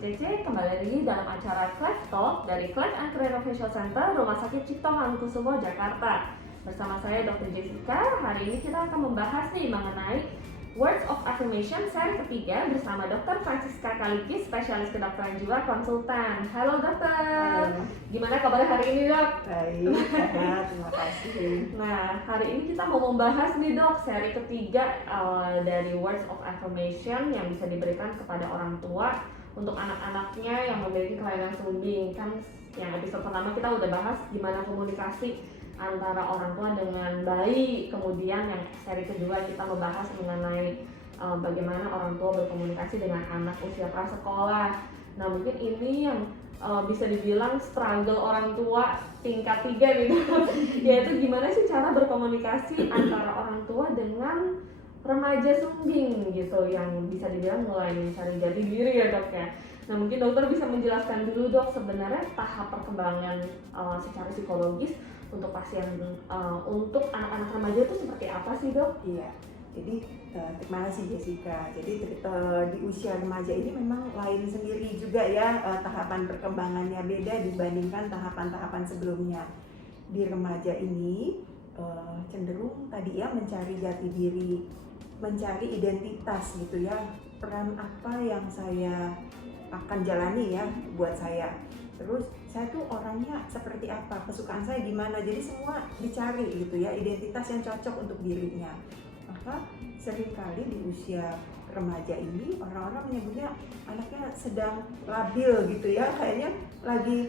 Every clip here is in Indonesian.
Cece, kembali lagi dalam acara Class Talk dari Class and Craniofacial Center Rumah Sakit Cipto Mangunkusumo, Jakarta. Bersama saya Dr. Jessica, hari ini kita akan membahas mengenai Words of Affirmation seri ketiga bersama Dr. Francisca Kalikis, spesialis kedokteran jiwa konsultan. Halo dokter. Halo. Gimana kabar hari ini dok? Baik, sehat, terima kasih. Nah, hari ini kita mau membahas dok, seri ketiga dari Words of Affirmation yang bisa diberikan kepada orang tua untuk anak-anaknya yang memiliki kelainan sumbing. Kan yang episode pertama kita udah bahas gimana komunikasi antara orang tua dengan bayi. Kemudian yang seri kedua kita membahas mengenai bagaimana orang tua berkomunikasi dengan anak usia prasekolah. Nah, mungkin ini yang bisa dibilang struggle orang tua tingkat 3 yaitu gimana sih cara berkomunikasi antara orang tua dengan remaja sumbing gitu, yang bisa dibilang mulai mencari jati diri ya dok ya. Nah, mungkin dokter bisa menjelaskan dulu dok, sebenarnya tahap perkembangan secara psikologis untuk pasien untuk anak-anak remaja itu seperti apa sih dok? Iya, jadi terima kasih Jessica. Jadi di usia remaja ini memang lain sendiri juga ya, tahapan perkembangannya beda dibandingkan tahapan-tahapan sebelumnya. Di remaja ini cenderung tadi ya mencari jati diri, mencari identitas gitu ya, peran apa yang saya akan jalani ya buat saya. Terus saya tuh orangnya seperti apa, kesukaan saya gimana, jadi semua dicari gitu ya, identitas yang cocok untuk dirinya. Maka seringkali di usia remaja ini orang-orang menyebutnya anaknya sedang labil gitu ya, kayaknya lagi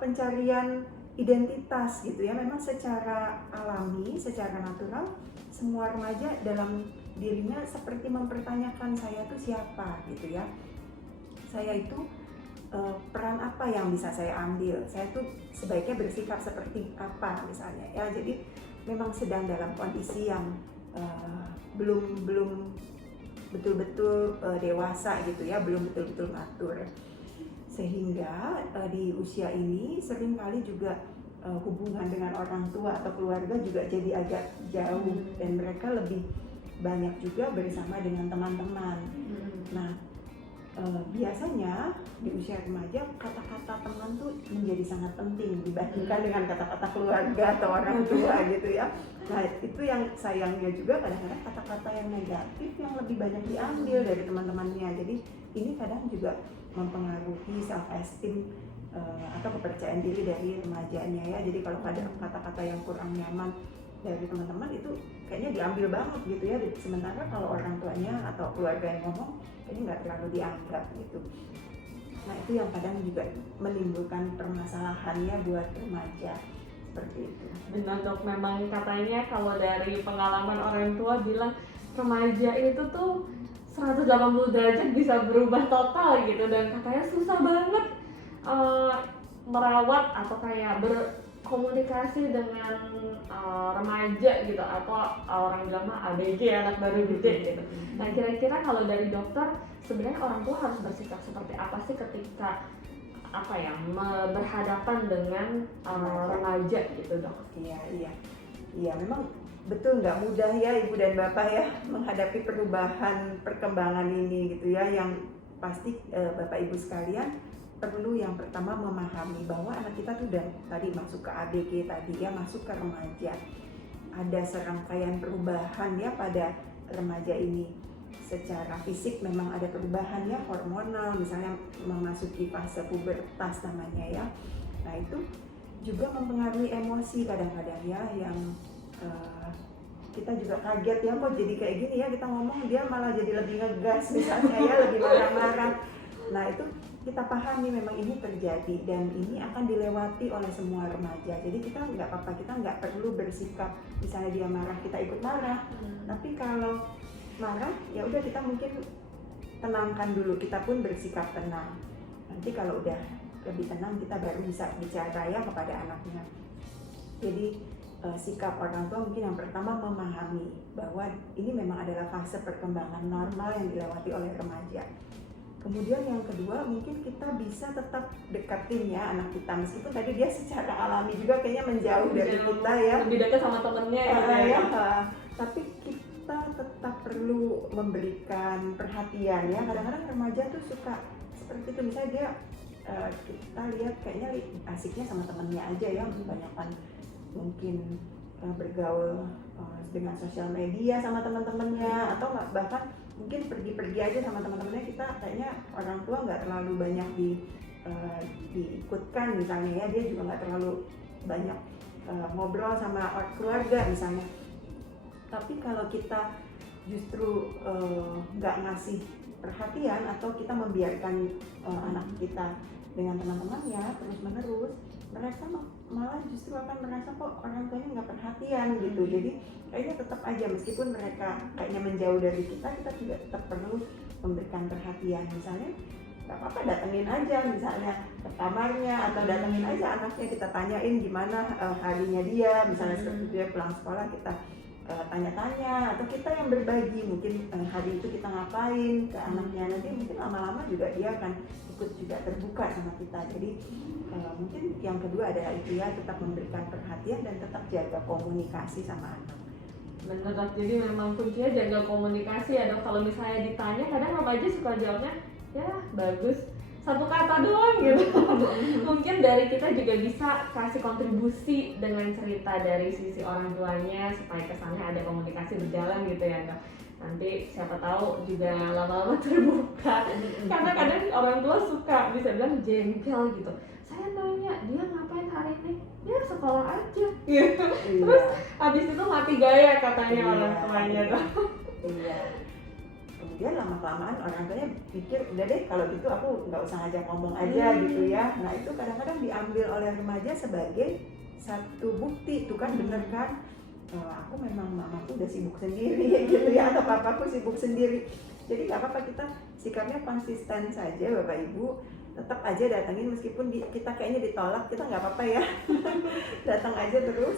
pencarian identitas gitu ya. Memang secara alami, secara natural semua remaja dalam dirinya seperti mempertanyakan saya tuh siapa gitu ya, saya itu peran apa yang bisa saya ambil, saya tuh sebaiknya bersikap seperti apa misalnya ya. Jadi memang sedang dalam kondisi yang belum betul-betul dewasa gitu ya, belum betul-betul matur, sehingga di usia ini seringkali juga hubungan dengan orang tua atau keluarga juga jadi agak jauh dan mereka lebih banyak juga bersama dengan teman-teman. Nah, biasanya di usia remaja kata-kata teman tuh menjadi sangat penting dibandingkan dengan kata-kata keluarga atau orang tua gitu ya. Nah, itu yang sayangnya juga kadang-kadang kata-kata yang negatif yang lebih banyak diambil dari teman-temannya. Jadi ini kadang juga mempengaruhi self esteem atau kepercayaan diri dari remajanya ya. Jadi kalau ada kata-kata yang kurang nyaman dari teman-teman itu kayaknya diambil banget gitu ya, sementara kalau orang tuanya atau keluarga yang ngomong kayaknya nggak terlalu dianggap gitu. Nah, itu yang kadang juga menimbulkan permasalahannya buat remaja seperti itu. Benar dok, memang katanya kalau dari pengalaman orang tua bilang remaja itu tuh 180 derajat bisa berubah total gitu, dan katanya susah banget merawat atau kayak berkomunikasi dengan remaja gitu, atau orang bilang mah ABG, anak baru gede gitu. Nah, kira-kira kalau dari dokter sebenarnya orang tua harus bersikap seperti apa sih ketika berhadapan dengan remaja gitu dok? Iya, memang betul nggak mudah ya ibu dan bapak ya menghadapi perubahan perkembangan ini gitu ya. Yang pasti bapak ibu sekalian perlu yang pertama memahami bahwa anak kita tuh udah tadi masuk ke ABG tadi ya, masuk ke remaja. Ada serangkaian perubahan ya pada remaja ini. Secara fisik memang ada perubahan ya, hormonal misalnya, memasuki fase pubertas namanya ya. Nah, itu juga mempengaruhi emosi kadang-kadang ya, yang kita juga kaget ya, kok jadi kayak gini ya, kita ngomong dia malah jadi lebih ngegas misalnya ya, lebih marah-marah. Nah, itu kita pahami memang ini terjadi dan ini akan dilewati oleh semua remaja. Jadi kita nggak apa-apa, kita nggak perlu bersikap misalnya dia marah kita ikut marah. Tapi kalau marah ya udah, kita mungkin tenangkan dulu, kita pun bersikap tenang. Nanti kalau udah lebih tenang kita baru bisa bicara ya kepada anaknya. Jadi sikap orang tua mungkin yang pertama memahami bahwa ini memang adalah fase perkembangan normal yang dilewati oleh remaja. Kemudian yang kedua, mungkin kita bisa tetap deketin ya anak kita, meskipun tadi dia secara alami juga kayaknya menjauh dari kita ya, lebih dekat sama temennya ya. Tapi kita tetap perlu memberikan perhatian ya. Kadang-kadang remaja tuh suka seperti itu. Misalnya dia kita lihat kayaknya asiknya sama temennya aja ya, kebanyakan mungkin bergaul dengan sosial media sama teman-temannya, atau bahkan mungkin pergi-pergi aja sama teman-temannya. Kita kayaknya orang tua nggak terlalu banyak diikutkan misalnya ya, dia juga nggak terlalu banyak ngobrol sama keluarga misalnya. Tapi kalau kita justru nggak ngasih perhatian, atau kita membiarkan anak kita dengan teman-temannya terus-menerus, mereka malah justru akan merasa kok orang tuanya nggak perhatian gitu. Jadi kayaknya tetap aja meskipun mereka kayaknya menjauh dari kita juga tetap perlu memberikan perhatian. Misalnya nggak apa-apa datengin aja misalnya ke kamarnya, atau datengin aja anaknya, kita tanyain gimana harinya dia, misalnya seperti dia pulang sekolah kita tanya-tanya, atau kita yang berbagi mungkin hari itu kita ngapain ke anaknya. Nanti mungkin lama-lama juga dia akan ikut juga terbuka sama kita. Jadi mungkin yang kedua adalah itu ya, tetap memberikan perhatian dan tetap jaga komunikasi sama anak. Bener Dok, jadi memang kuncinya jaga komunikasi ya Dok. Kalau misalnya ditanya, kadang remaja suka jawabnya ya bagus, satu kata doang gitu. Mungkin dari kita juga bisa kasih kontribusi dengan cerita dari sisi orang tuanya, supaya kesannya ada komunikasi berjalan gitu ya Dok. Nanti siapa tahu juga lama-lama terbuka. Karena kadang orang tua suka bisa bilang jengkel gitu, saya nanya dia ngapain hari ini, ya sekolah aja gitu. Terus habis itu mati gaya katanya orang tuanya Dok. Iya. Kemudian lama-kelamaan orang tuanya pikir udah deh kalau gitu aku nggak usah ngajak ngomong aja gitu ya. Nah itu kadang-kadang diambil oleh remaja sebagai satu bukti, tuh kan bener kan, aku memang mamaku udah sibuk sendiri gitu ya, atau papaku sibuk sendiri. Jadi nggak apa-apa, kita sikapnya konsisten saja Bapak Ibu, tetap aja datangin meskipun kita kayaknya ditolak, kita nggak apa-apa ya. Datang aja terus.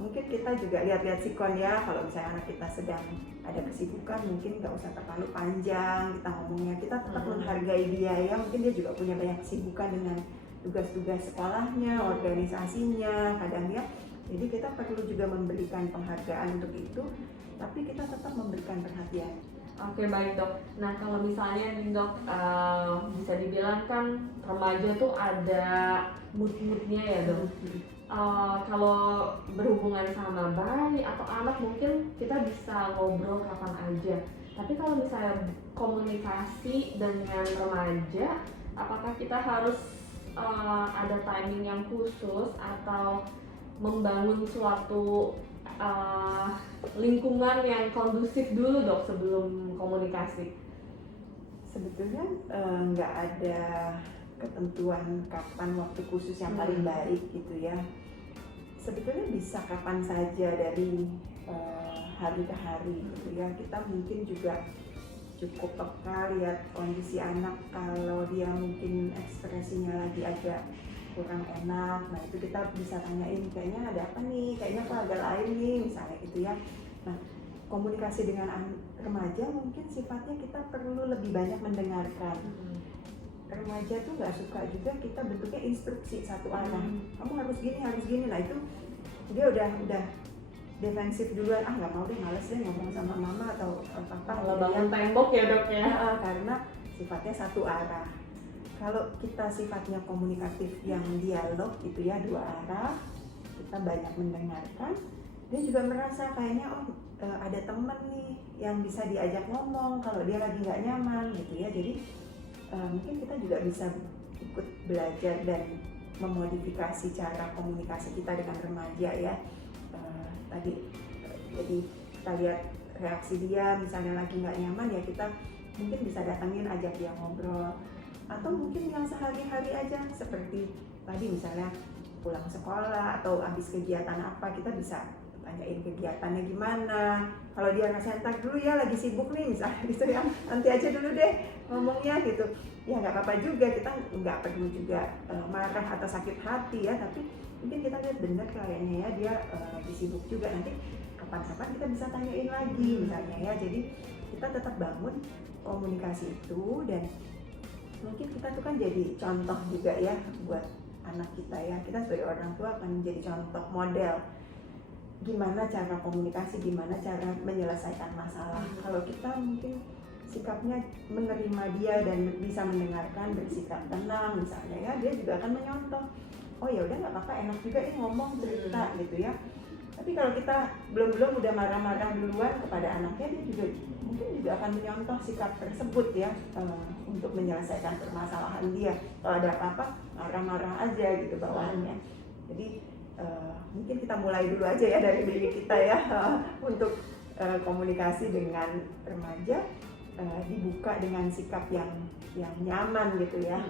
Mungkin kita juga lihat-lihat sikon ya, kalau misalnya anak kita sedang ada kesibukan mungkin nggak usah terlalu panjang kita ngomongnya, kita tetap menghargai dia ya. Mungkin dia juga punya banyak kesibukan dengan tugas-tugas sekolahnya, organisasinya kadang ya. Jadi kita perlu juga memberikan penghargaan untuk itu, tapi kita tetap memberikan perhatian. Oke, baik Dok. Nah kalau misalnya nih Dok, bisa dibilang kan remaja tuh ada mood-moodnya ya Dok. Kalau berhubungan sama bayi atau anak mungkin kita bisa ngobrol kapan aja. Tapi kalau misalnya komunikasi dengan remaja, apakah kita harus ada timing yang khusus, atau membangun suatu lingkungan yang kondusif dulu Dok sebelum komunikasi? Sebetulnya nggak ada ketentuan kapan waktu khusus yang paling baik gitu ya. Sebetulnya bisa kapan saja dari hari ke hari gitu ya. Kita mungkin juga cukup peka lihat kondisi anak, kalau dia mungkin ekspresinya lagi agak kurang enak, nah itu kita bisa tanyain, kayaknya ada apa nih, kayaknya kok agak lain nih misalnya gitu ya. Nah komunikasi dengan remaja mungkin sifatnya kita perlu lebih banyak mendengarkan. Remaja tuh nggak suka juga kita bentuknya instruksi satu arah, kamu harus gini. Nah itu dia udah defensif duluan, nggak mau deh, males deh ngomong sama mama atau papa. Kalau bangun tembok ya Dok ya. Karena sifatnya satu arah. Kalau kita sifatnya komunikatif yang dialog gitu ya, dua arah, kita banyak mendengarkan, dia juga merasa kayaknya ada temen nih yang bisa diajak ngomong kalau dia lagi nggak nyaman gitu ya. Jadi mungkin kita juga bisa ikut belajar dan memodifikasi cara komunikasi kita dengan remaja ya. Jadi kita lihat reaksi dia, misalnya lagi nggak nyaman ya kita mungkin bisa datangin, ajak dia ngobrol. Atau mungkin yang sehari-hari aja, seperti tadi misalnya pulang sekolah atau habis kegiatan apa, kita bisa tanyain kegiatannya gimana. Kalau dia ngasih entar dulu ya, lagi sibuk nih misalnya gitu ya, nanti aja dulu deh ngomongnya gitu. Ya nggak apa-apa juga, kita nggak perlu juga marah atau sakit hati ya, tapi mungkin kita lihat benar kayaknya ya dia lagi sibuk juga, nanti kapan-kapan kita bisa tanyain lagi misalnya ya. Jadi kita tetap bangun komunikasi itu, dan mungkin kita tuh kan jadi contoh juga ya buat anak kita ya. Kita sebagai orang tua akan menjadi contoh model gimana cara komunikasi, gimana cara menyelesaikan masalah. Kalau kita mungkin sikapnya menerima dia dan bisa mendengarkan, bersikap tenang misalnya ya, dia juga akan menyontoh. Oh ya udah nggak apa-apa, enak juga ini ngomong cerita gitu ya. Tapi kalau kita belum udah marah-marah duluan kepada anaknya, dia juga mungkin juga akan menyontoh sikap tersebut ya, untuk menyelesaikan permasalahan dia. Kalau ada apa-apa marah-marah aja gitu bawaannya. Jadi mungkin kita mulai dulu aja ya dari diri kita ya, untuk komunikasi dengan remaja, dibuka dengan sikap yang nyaman gitu ya.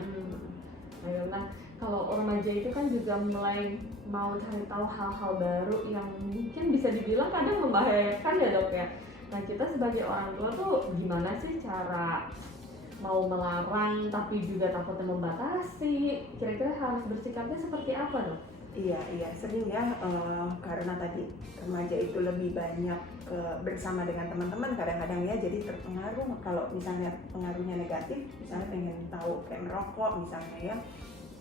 Ayo, nah kalau remaja itu kan juga mulai mau cari tahu hal-hal baru yang mungkin bisa dibilang kadang membahayakan ya dok ya. Nah kita sebagai orang tua tuh gimana sih cara mau melarang tapi juga takutnya membatasi? Kira-kira harus bersikapnya seperti apa dok? Iya sering ya, karena tadi remaja itu lebih banyak bersama dengan teman-teman kadang-kadang ya, jadi terpengaruh. Kalau misalnya pengaruhnya negatif, misalnya pengen tahu kayak merokok misalnya ya,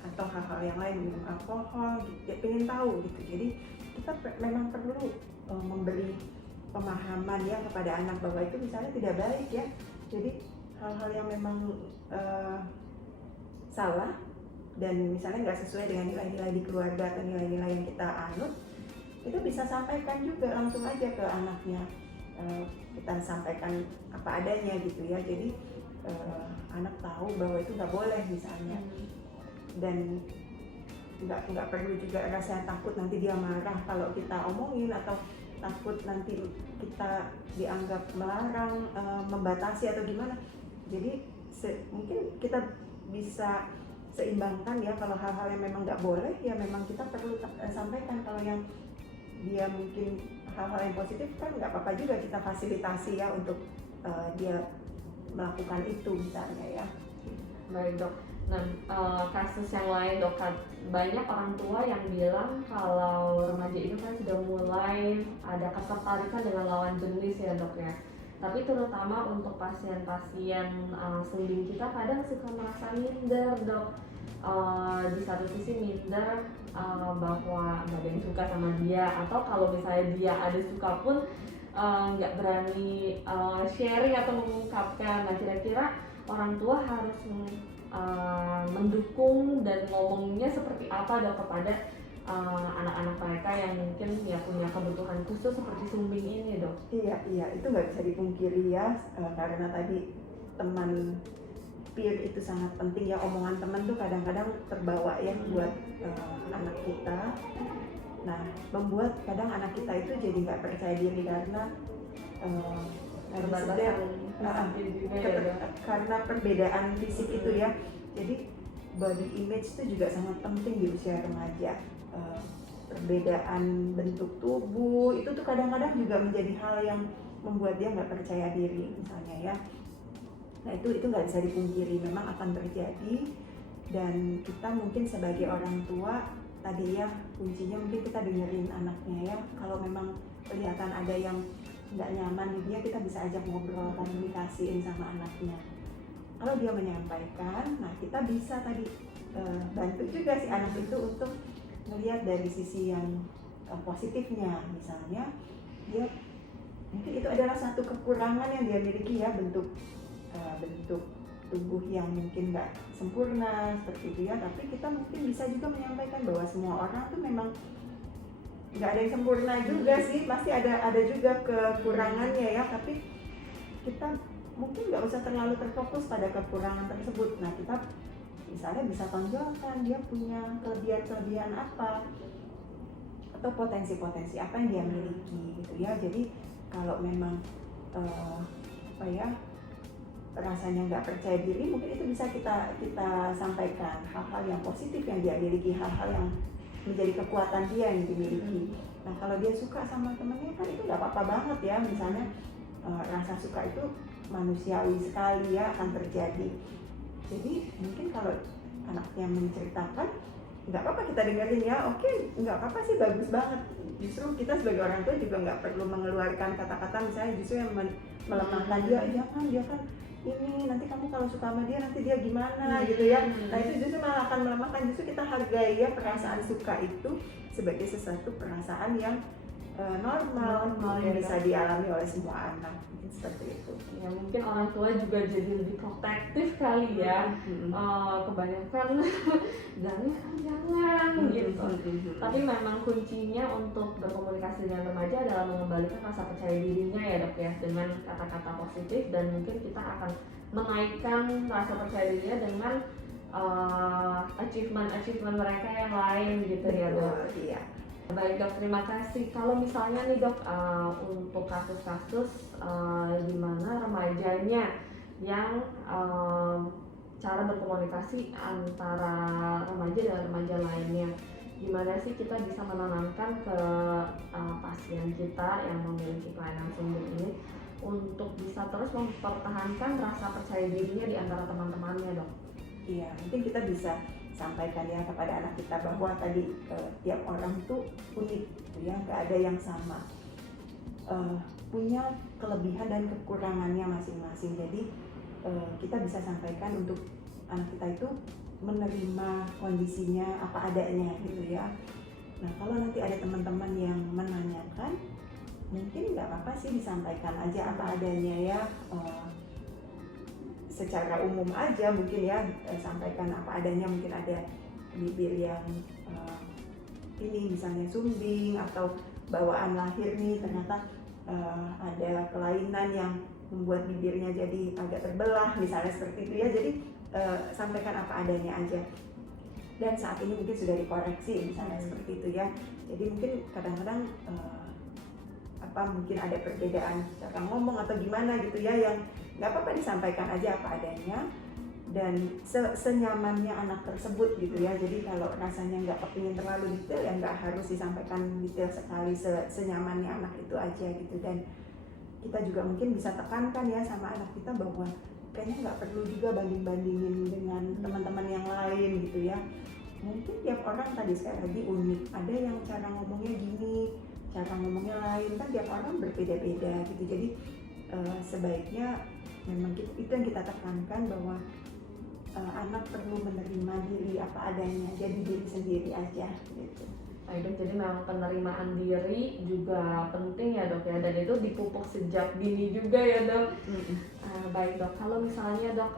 atau hal-hal yang lain, minum alkohol, ya pengen tahu gitu. Jadi kita memang perlu memberi pemahaman ya kepada anak bahwa itu misalnya tidak baik ya. Jadi hal-hal yang memang salah dan misalnya nggak sesuai dengan nilai-nilai di keluarga atau nilai-nilai yang kita anut, itu bisa sampaikan juga langsung aja ke anaknya. Kita sampaikan apa adanya gitu ya, jadi anak tahu bahwa itu nggak boleh misalnya, dan nggak perlu juga rasa takut nanti dia marah kalau kita omongin, atau takut nanti kita dianggap melarang, membatasi atau gimana. Jadi mungkin kita bisa seimbangkan ya, kalau hal-hal yang memang nggak boleh ya memang kita perlu sampaikan. Kalau yang dia mungkin hal-hal yang positif kan nggak apa-apa juga kita fasilitasi ya untuk dia melakukan itu misalnya ya. Baik dok. Nah kasus yang lain dok, banyak orang tua yang bilang kalau remaja itu kan sudah mulai ada ketertarikan dengan lawan jenis ya dok ya. Tapi terutama untuk pasien-pasien sumbing kita kadang suka merasa minder dok. Di satu sisi minder bahwa nggak ada yang suka sama dia, atau kalau misalnya dia ada suka pun nggak berani sharing atau mengungkapkan. Nah kira-kira orang tua harus mendukung dan ngomongnya seperti apa dok kepada anak-anak mereka yang mungkin ya punya kebutuhan khusus seperti sumbing ini dok? Iya itu nggak bisa dipungkiri ya, karena tadi teman peer itu sangat penting ya. Omongan teman tuh kadang-kadang terbawa ya buat anak kita. Nah membuat kadang anak kita itu jadi nggak percaya diri karena karena perbedaan fisik itu ya. Jadi body image itu juga sangat penting di usia remaja. Perbedaan bentuk tubuh itu tuh kadang-kadang juga menjadi hal yang membuat dia nggak percaya diri misalnya ya. Nah itu nggak bisa dipungkiri, memang akan terjadi. Dan kita mungkin sebagai orang tua tadi ya, kuncinya mungkin kita dengerin anaknya ya. Kalau memang kelihatan ada yang nggak nyaman di dia, kita bisa ajak ngobrol, komunikasiin sama anaknya. Kalau dia menyampaikan, nah kita bisa tadi bantu juga si anak itu untuk melihat dari sisi yang positifnya. Misalnya dia mungkin itu adalah satu kekurangan yang dia miliki ya, bentuk tubuh yang mungkin nggak sempurna seperti itu ya, tapi kita mungkin bisa juga menyampaikan bahwa semua orang tuh memang nggak ada yang sempurna juga sih, pasti ada juga kekurangannya ya, tapi kita mungkin nggak usah terlalu terfokus pada kekurangan tersebut. Nah kita misalnya bisa tonjolkan dia punya kelebihan apa atau potensi-potensi apa yang dia miliki gitu ya. Jadi kalau memang rasanya nggak percaya diri, mungkin itu bisa kita sampaikan hal-hal yang positif yang dia miliki, hal-hal yang menjadi kekuatan dia yang dimiliki. Nah kalau dia suka sama temennya kan itu nggak apa-apa banget ya, misalnya rasa suka itu manusiawi sekali ya, akan terjadi. Jadi mungkin kalau anaknya menceritakan, nggak apa-apa kita dengerin ya, oke nggak apa-apa sih, bagus banget. Justru kita sebagai orang tua juga nggak perlu mengeluarkan kata-kata misalnya justru yang melemahkan dia, jangan dia kan ini nanti kamu kalau suka sama dia nanti dia gimana gitu ya. Nah itu justru malah akan melemahkan. Justru kita hargai ya perasaan suka itu sebagai sesuatu perasaan yang normal yang ya, bisa dialami oleh semua anak, mungkin seperti itu. ya mungkin orang tua juga jadi lebih protektif kali ya. Kebanyakan jangan gitu. Tapi memang kuncinya untuk berkomunikasi dengan remaja adalah mengembalikan rasa percaya dirinya ya dok ya, dengan kata-kata positif, dan mungkin kita akan menaikkan rasa percaya dirinya dengan achievement mereka yang lain gitu. Betul, ya dok. iya. Baik dok, terima kasih. Kalau misalnya nih dok, untuk kasus-kasus di mana remajanya yang cara berkomunikasi antara remaja dengan remaja lainnya, gimana sih kita bisa menanamkan ke pasien kita yang memiliki kelainan sumbing ini untuk bisa terus mempertahankan rasa percaya dirinya di antara teman-temannya dok? Iya, mungkin kita bisa sampaikan ya kepada anak kita bahwa tadi tiap orang tuh unik, ya, nggak ada yang sama, punya kelebihan dan kekurangannya masing-masing. Jadi kita bisa sampaikan untuk anak kita itu menerima kondisinya apa adanya gitu ya. Nah, kalau nanti ada teman-teman yang menanyakan, mungkin nggak apa-apa sih disampaikan aja apa adanya ya. Secara umum aja mungkin ya, sampaikan apa adanya. Mungkin ada bibir yang ini misalnya sumbing, atau bawaan lahir nih ternyata ada kelainan yang membuat bibirnya jadi agak terbelah misalnya, seperti itu ya. Jadi sampaikan apa adanya aja, dan saat ini mungkin sudah dikoreksi misalnya seperti itu ya. Jadi mungkin kadang-kadang mungkin ada perbedaan cara ngomong atau gimana gitu ya, yang nggak apa-apa disampaikan aja apa adanya dan senyamannya anak tersebut gitu ya. Jadi kalau rasanya nggak kepingin terlalu detail ya nggak harus disampaikan detail sekali, senyamannya anak itu aja gitu. Dan kita juga mungkin bisa tekankan ya sama anak kita bahwa kayaknya nggak perlu juga banding-bandingin dengan teman-teman yang lain gitu ya. Mungkin tiap orang tadi sekali lagi unik, ada yang cara ngomongnya gini, cara ngomongnya lain, kan tiap orang berbeda-beda gitu. Jadi sebaiknya memang itu yang kita tekankan, bahwa anak perlu menerima diri apa adanya, jadi diri sendiri aja gitu. Baik dok, jadi memang penerimaan diri juga penting ya dok ya, dan itu dipupuk sejak dini juga ya dok. Baik dok, kalau misalnya dok,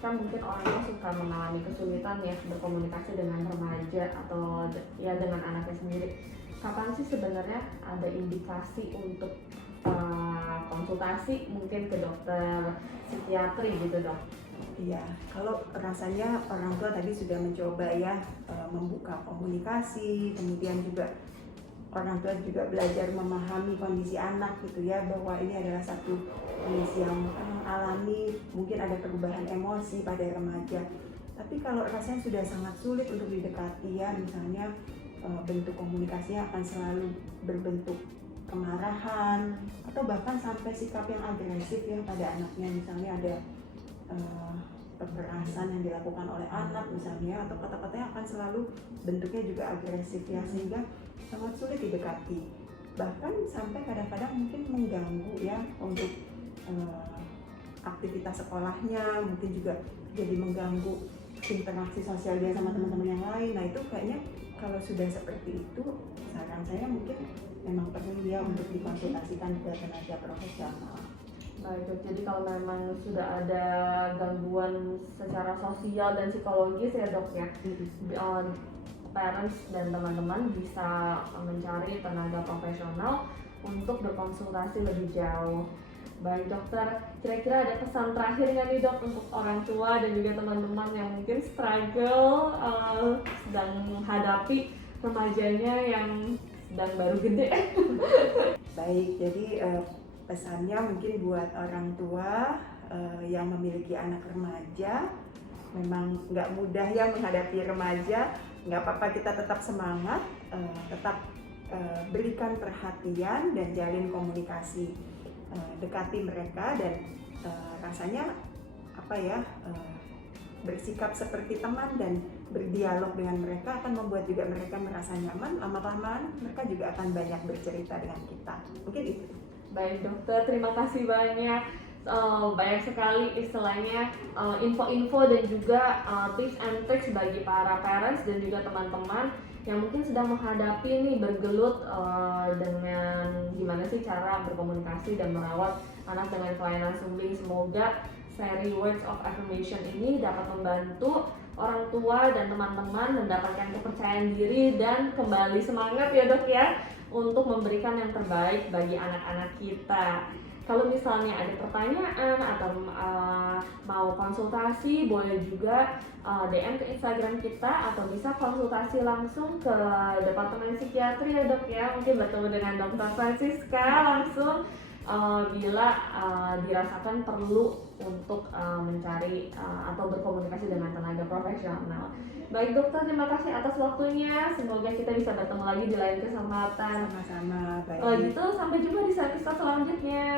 kan mungkin orang tua suka mengalami kesulitan ya berkomunikasi dengan remaja atau ya dengan anaknya sendiri. Kapan sih sebenarnya ada indikasi untuk konsultasi mungkin ke dokter psikiatri gitu dok? Iya, kalau rasanya orang tua tadi sudah mencoba ya membuka komunikasi, kemudian juga orang tua juga belajar memahami kondisi anak gitu ya, bahwa ini adalah satu kondisi yang alami, mungkin ada perubahan emosi pada remaja. Tapi kalau rasanya sudah sangat sulit untuk didekati ya, misalnya bentuk komunikasinya akan selalu berbentuk kemarahan atau bahkan sampai sikap yang agresif ya pada anaknya, misalnya ada kekerasan yang dilakukan oleh anak misalnya, atau kata-katanya akan selalu bentuknya juga agresif ya, sehingga sangat sulit didekati, bahkan sampai kadang-kadang mungkin mengganggu ya untuk aktivitas sekolahnya, mungkin juga jadi mengganggu interaksi sosial dia sama teman-teman yang lain. Nah itu kayaknya kalau sudah seperti itu, saran saya mungkin memang perlu ya untuk dikonsultasikan ke tenaga profesional. Baik dok, jadi kalau memang sudah ada gangguan secara sosial dan psikologis ya dok ya, parents dan teman-teman bisa mencari tenaga profesional untuk berkonsultasi lebih jauh. Baik dokter, kira-kira ada pesan terakhir nggak nih dok untuk orang tua dan juga teman-teman yang mungkin struggle sedang menghadapi remajanya yang sedang baru gede? Baik, jadi pesannya mungkin buat orang tua yang memiliki anak remaja, memang nggak mudah ya menghadapi remaja. Nggak apa-apa, kita tetap semangat, tetap berikan perhatian dan jalin komunikasi, dekati mereka, dan rasanya bersikap seperti teman dan berdialog dengan mereka akan membuat juga mereka merasa nyaman. Lama-lamaan mereka juga akan banyak bercerita dengan kita. Mungkin itu. Baik dokter, terima kasih banyak. Banyak sekali istilahnya info-info dan juga tips and tricks bagi para parents dan juga teman-teman yang mungkin sedang menghadapi nih bergelut dengan gimana sih cara berkomunikasi dan merawat anak dengan kelainan sumbing. Semoga seri Words of Affirmation ini dapat membantu orang tua dan teman-teman mendapatkan kepercayaan diri dan kembali semangat ya dok ya untuk memberikan yang terbaik bagi anak-anak kita. Kalau misalnya ada pertanyaan atau mau konsultasi, boleh juga DM ke Instagram kita atau bisa konsultasi langsung ke Departemen Psikiatri ya dok ya. Mungkin bertemu dengan Dr. Francisca langsung bila dirasakan perlu untuk mencari atau berkomunikasi dengan tenaga profesional. Baik dokter, terima kasih atas waktunya. Semoga kita bisa bertemu lagi di lain kesempatan. Sama-sama, baik. Kalau gitu sampai jumpa di episode selanjutnya.